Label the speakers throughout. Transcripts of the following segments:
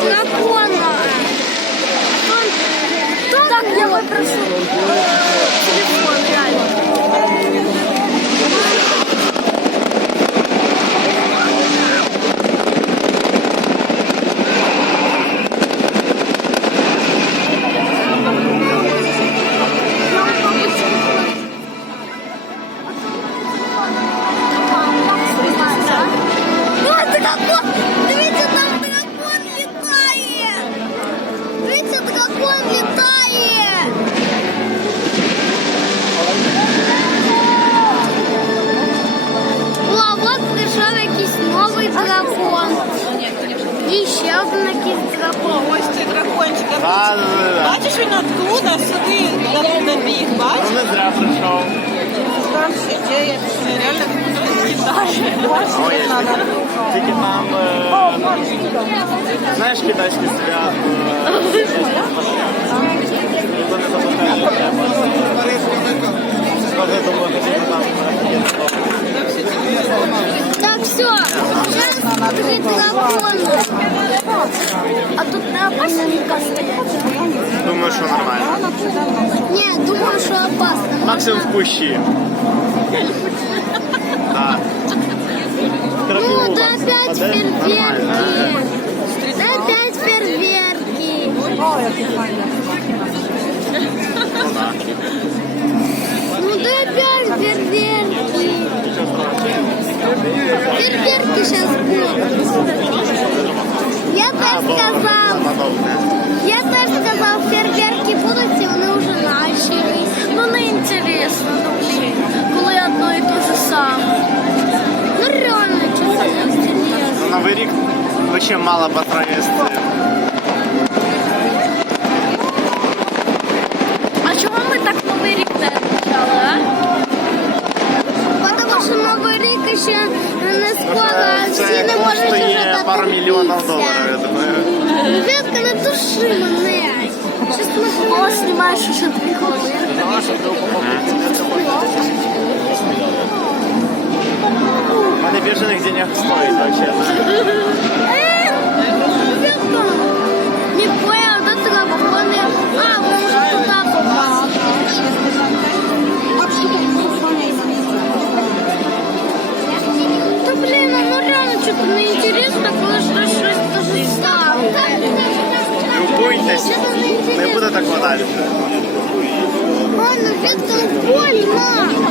Speaker 1: дракона. Так, я попрошу. Телефон, реально. І ще один якийсь дракон.
Speaker 2: Ось цей дракончик. а
Speaker 3: Да, да, да, да.
Speaker 2: Бачиш, він оттуда сюди, оттуда біг,
Speaker 3: Ну
Speaker 2: бачиш?
Speaker 3: не зря прийшов.
Speaker 2: Там ще є, я реально кидає. Бачиш,
Speaker 3: Ой,
Speaker 2: як надо.
Speaker 3: Тільки там, е, знаєш, китайський свят. е,
Speaker 1: Зараз три дракони. А тут не опасно
Speaker 3: Думаю, що нормально.
Speaker 1: Ні, думаю, що опасно.
Speaker 3: Максимум в. Да. Траву
Speaker 1: Ну, да
Speaker 3: максимум.
Speaker 1: опять
Speaker 3: А де?
Speaker 1: фейерверки. Да опять фейерверки.
Speaker 3: Ну, да.
Speaker 1: Ну да опять сейчас будут. Я
Speaker 3: А,
Speaker 1: так
Speaker 3: бо-
Speaker 1: сказал.
Speaker 3: Подобне.
Speaker 1: Я теж сказав, фейерверки будуть, і вони вже начались. Ну не інтересно, ну блін, коли одно і те же саме. Ну реально, чесно, не інтересно.
Speaker 3: Ну, Новий рік вообще мало потроїсти.
Speaker 1: А вже
Speaker 3: пару мільйонів доларів, я думаю.
Speaker 1: Ветка, не души мене. Щас ми О, знімаєш уже дві хвилини.
Speaker 3: У мене бешених денег стоїть вообще.
Speaker 1: Что-то неинтересно, коли щось дуже старе.
Speaker 3: Любуйтесь. Не буде такого далі.
Speaker 1: Ладно, ветка, ну больно.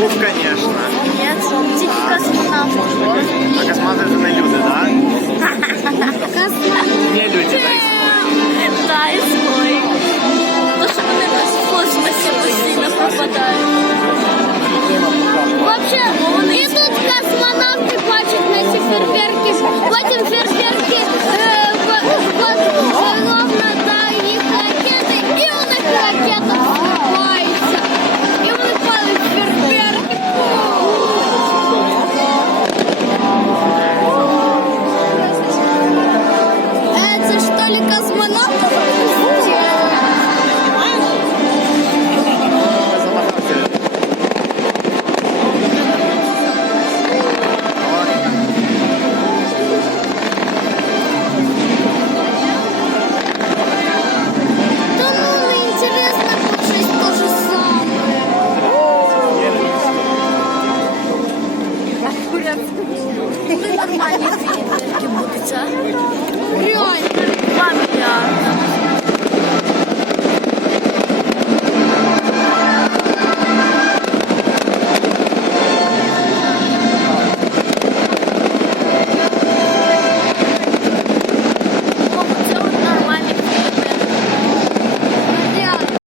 Speaker 1: Був,
Speaker 3: конечно.
Speaker 1: Нет, тільки космонавти.
Speaker 3: А космонавти це не люди, да?
Speaker 1: Космонавти.
Speaker 3: Не люди, да?
Speaker 1: Да, і свой. Тому що вони в космосі постійно пропадають. Вообще, і тут космонавти бачать на ці фейерверки, потім